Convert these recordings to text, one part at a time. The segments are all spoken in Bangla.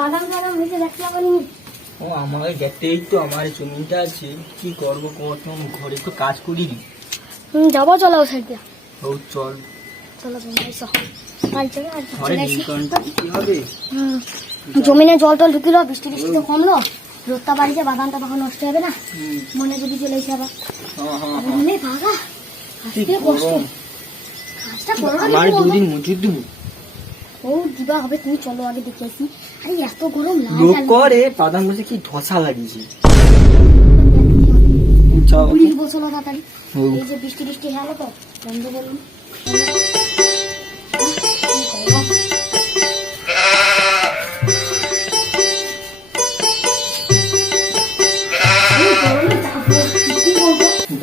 বাদাম টাদাম হয়েছে দেখতে পারিনি। ও আমাকে দেখতেই তো আমার জমিটা আছে, কি করবো কত ঘরে তো কাজ করিনি। যাবো চলো ওই সাইড দিয়ে। ও চল চলো তুমি এসো বাড়ি চলো আর ঘরে চলে আসি। লিঙ্কনটা কি হবে? জমিনে জল টল ঢুকিলো, বৃষ্টি বৃষ্টি তো কমলো, রোদটা বাড়িতে বাদামটা তখন নষ্ট হবে না। মনে যদি চলে এসে আবার বুঝলে ভাগা আসতে কষ্ট। কাজটা করো না আমার দুদিন মজুর দেবো। ও দিবা হবে, তুমি চলো আগে দেখে আসি। আরে এত গরম লোক করে বাদাম গাছে কি ধসা লাগিয়েছে। পুলিশ বসলো তাড়াতাড়ি, এই যে বৃষ্টি বৃষ্টি হলো তো বন্ধ করুন।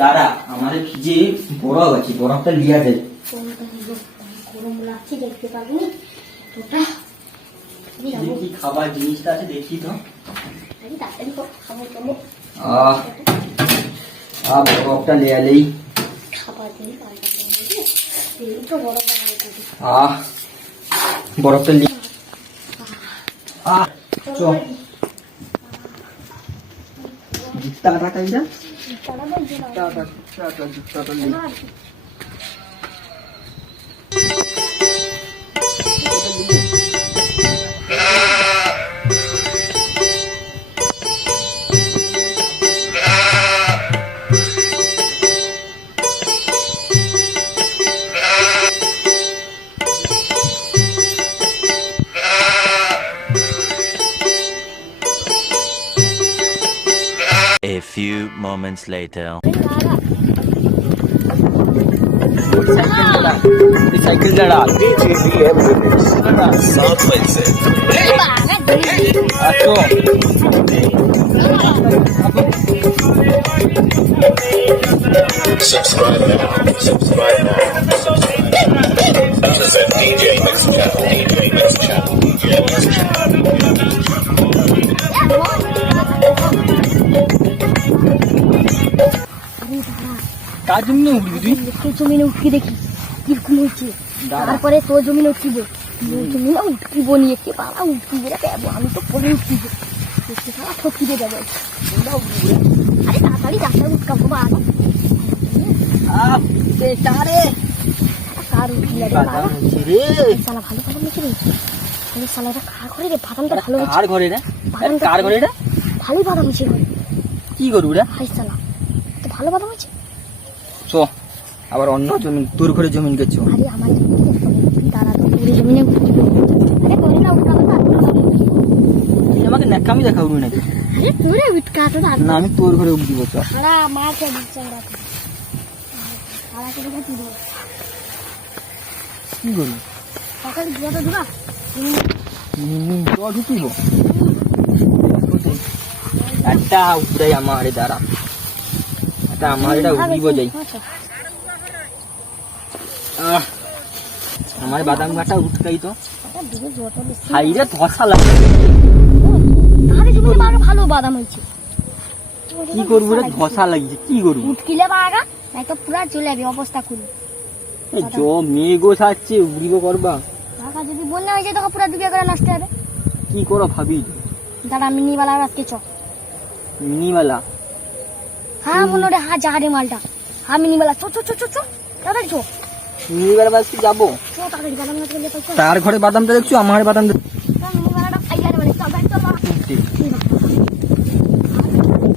দাদা আমার ভিজে বরফ আছে, বরফটা লিয়া যায়। গরম লাগছে দেখতে পাবো তোটা কি খাবার জিনিসটা আছে দেখি তো। তাড়াতাড়ি খাবো চলো। বরফটা লিয়ালেই খাবার দিই তো গরম বরফটা লিয়ে টাটা টাইটা A few moments later. Cycle जड़ा Subscribe now. Subscribe now. Represent DJ Mix Channel. DJ Mix Channel. DJ Mix কার জমিনে উঠবি তুই? জমিনে উঠকি দেখি কিরকম হচ্ছে, তারপরে তোর জমিনে উঠকিব, জমিনে উঠকিব নিয়ে কে বাবা উঠকিবে রে পাবো, আমি তো পরে উঠকিব দেখতে সারা ঠকিয়ে দেবো। আরে তাড়াতাড়ি গাছটা উঠকাবো বা কার উঠকিলা রে বাবা, সালা ভালো বাদাম নাকি রে, সালাটা কার ঘরে রে বাদামটা ভালো হচ্ছে। কার ঘরে রে? কার ঘরে রে? ভালোই বাদাম হচ্ছে ঘরে। কি করবো রে? হাই সালা তো ভালো বাদাম হচ্ছে। চো আবার অন্য জমিন, তোর ঘরে জমিন গেছো। আরে আমার তারা তো পুরো জমিনে উঠকিব। আরে করে না উঠকাবো না, তুই আমাকে ন্যাকামি দেখাবি নাকি? আরে তোরে উঠকাতো না না আমি তোর ঘরে উঠবি বলছো। খাড়া মাকে দিচ্ছে রাতে খাড়া করে দিতে দিও কি করবি? সকালে দুটো দুটো জল ঢুকিব একটা উঠাই আমার দ্বারা, একটা আমার এটা উঠিব যাই। আমার বাদাম গাটা উঠকাই তো হাইরে ধসা লাগে। তাহলে জমিতে আরো ভালো বাদাম হয়েছে। কি করবো রে? ধসা লাগছে, কি করবো? উঠকিলে বাগা নাই তো পুরা চলে যাবে অবস্থা খুলে। মেঘো ছাড়ছে উড়িব করবা, বাগা যদি বন্যা হয়ে যায় তখন পুরা ডুবে করে নষ্ট হবে। কি করো ভাবি? দাদা মিনিওয়ালা আজকে চ মিনিওয়ালা। হ্যাঁ মনে রে, হ্যাঁ জাহারে মালটা, হ্যাঁ মিনিওয়ালা চো চো চো চো চো তাড়াতাড়ি চো মিনিওয়ালা বাসকে যাবো। চো তাড়াতাড়ি বাদাম না চলে পাইছো। তার ঘরে বাদামটা দেখছো, আমার ঘরে বাদাম দেখছো। মিনিওয়ালাটা খাইয়া রে মানে চল ভাই চল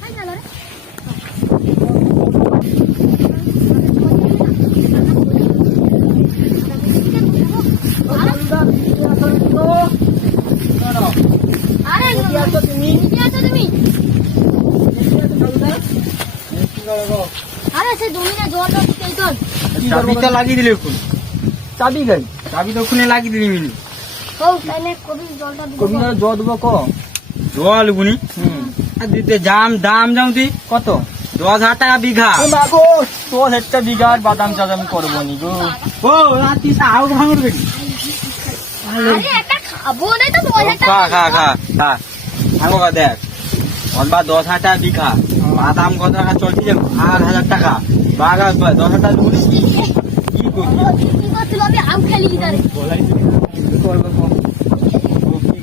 খাই গেল রে। আরে তুমি কি আছো তুমি? আরে সে জমিনে জলটা ঢুকেই তো চাবিটা লাগিয়ে দিলে এখন। চাবি গাই চাবি তো ওখানে লাগিয়ে দিলি মিনি। ও তাইলে কবি জলটা কবি দিবো। না জল দেবো ক জল বুনি দিতে দাম যাওতি কত? 10,000 টাকা বিঘা। গো 10,000 বিঘার বাদাম চাষ করবো নি গো। ও রাতি আউ ভাঙর বেটি। আরে একটা খাবো না তো 10,000 টাকা। খা ভাঙো দেখ অনবা 10,000 টাকা বিঘা বাদাম কত টাকা চলছে? 8,000 টাকা বাঘা 10,000 টাকা বলিস কি করবি? কি করছিল আমি আম খেলি গিটারে। কি করবো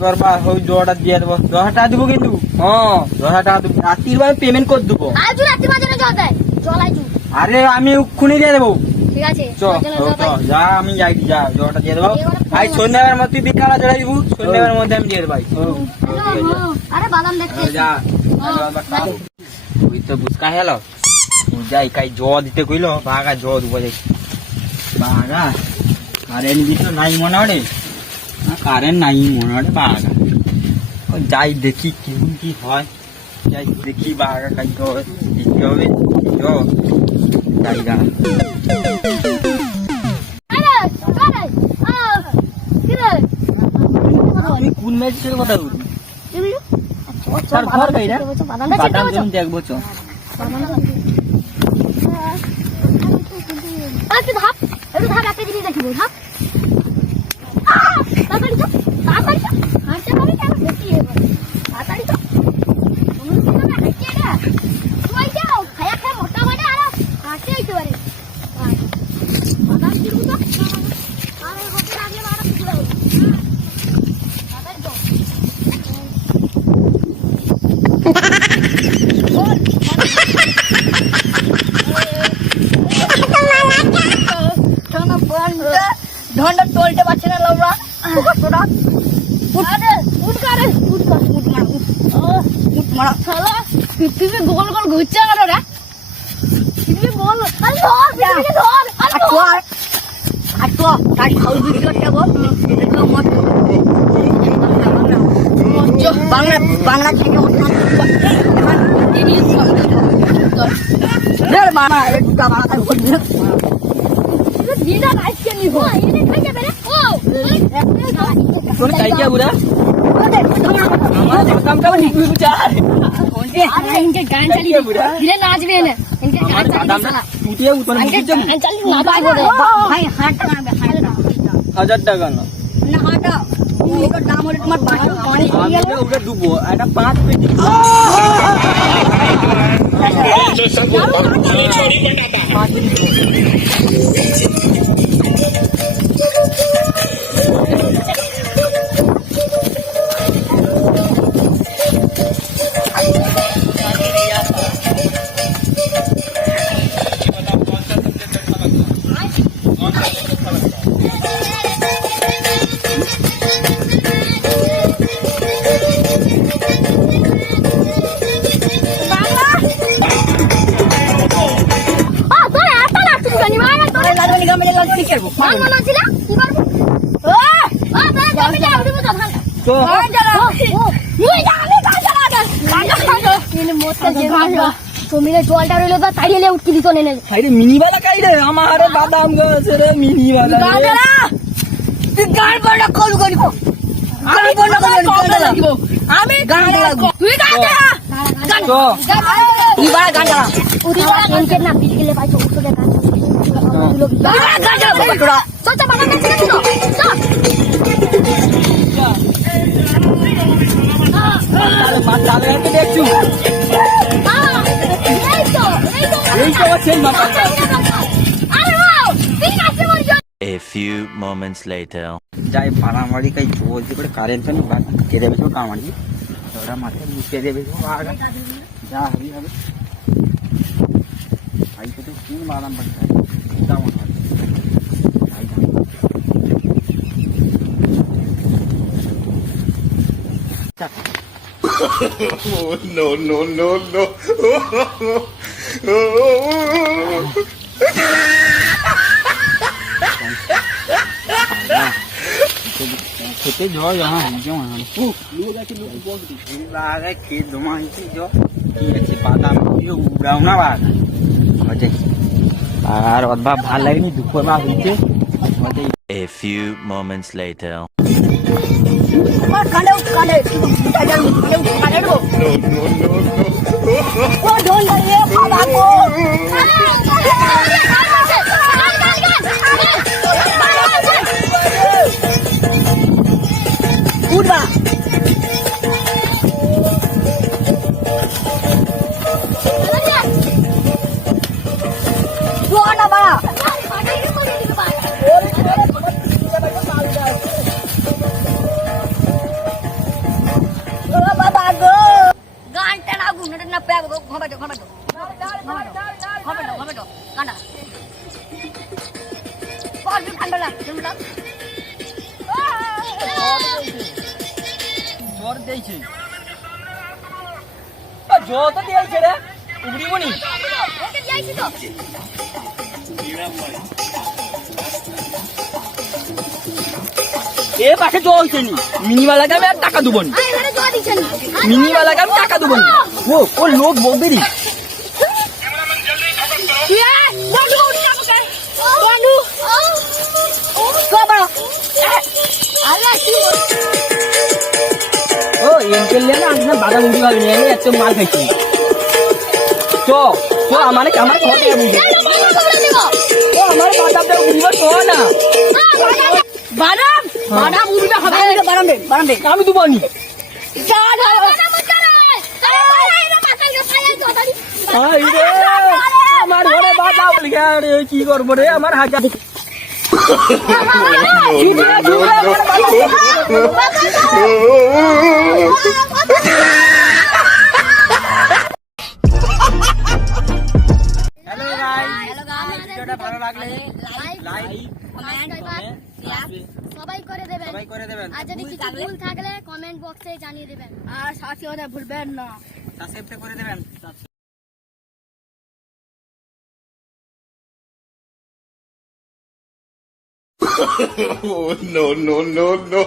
তোর বা ওই 10টা দিয়ে দেবো, 10 টাকা দেবো কিন্তু। হ্যাঁ 10 টাকা দেবো, রাত্রির ভাই পেমেন্ট করে দেবো। আজ রাত্রি বাজারে জল দেয়, চল আজ। আরে আমি এক্ষুনি দিয়ে দেবো। ঠিক আছে চল যা, আমি যাই, যা 10টা দিয়ে দেবো। আজ সন্ধ্যাবেলার মধ্যে বিকালে চলে যাবো, সন্ধ্যাবেলার মধ্যে আমি দিয়ে দেবো ভাই। আরে বাদাম দেখতে যা তুই তো বুঝকা হেলো যাই কাই জ দিতে কইলো, বাগা জ দুবো যাই বাগা। কারেন্ট দিত নাই মনে হয়, কারেন্ট নাই মনে হয় বাগা। যাই দেখি কেমন কি হয়, যাই দেখি বাগা কাই দিতে হবে। যাই গা তুই কোন ম্যাচের কথা বলছিস? তার ঘর বাইরা বাদাম জমি দেখবো। চ ঢন্ডা টলতে পারছে না লোমরা। পৃথিবী গোল গোল ঘুরছে কেন রে? পৃথিবী গোল বাংলা থেকে গান চালিয়ে নাচবে না, ভাই হাঁটা 1000 টাকা না না হাঁটা দাম হলে তোমার 500 ওটা ডুবো, একটা 5 পেটি जो सबको भक्ति छोड़ी बताता তো জলটা রইলো তো তাড়িয়ে উঠতে দিত নেনে আরে মিনি वाला কাই রে আমার বাদাম গাছ রে মিনি वाला তুই গান বড় কল করিব আমি বড় করিব আমি গান লাগব তুই গান গান তো তুই বড় গান গাওয়া তুই বড় গান কে না বিল গেলে ভাই তো উঠে গান গান গাওয়া চল চল বাবা নাচে চল চালে তো দেখছু এই তো আছে মাপা। A few moments later. যাই মারামারি কাই বলতে করে কারেন্ট নেই, বাদ কে দেবে তো কামারি ওরা মাথায় মুখে দেবে আগা যা হবি হবে। ভাই তো কি বাদাম বাড়তে কেমন হবে ভাই no no no no খেতে যাও यहाँ जो बागा खेत धुमा जो बादाम उड़ाओ ना बागा আর অদ্ভা ভাল লাগেনি দুপুর বা হইতে। A few moments later. কালে কালে কালে no no no ও ঢোল লাগিয়ে বাবা গো উঠবা না বাড়া জ্বর দিয়েছে জ্বর তো দিয়েছে রে উগড়িবনি এ পাশে জ্বর হয়েছে নি মিনিওয়ালাকে আমি আর টাকা দেবো না মিনিওয়ালাকে আমি টাকা দেবো না ও লোক বলবেরি ও এনকেল না আপনার বাদাম উঠি ভালো নিয়ে এত মাল খাইছি তো আমার আমার ঘর থেকে বুঝে ও আমার বাদামটা উঠিব তো না বাদাম উঠবে হবে বাদাম দে আমি দেবো নি আমার ঘরে বাদাম রে কি করবো রে আমার হাজার হ্যালো গাইস ভিডিওটা ভালো লাগলে লাইক সবাই করে দেবেন আর যদি কিছু ভুল থাকলে কমেন্ট বক্সে জানিয়ে দেবেন আর সাথে ওটা ভুলবেন না সাবস্ক্রাইব করে দেবেন Oh, no, no, no, no.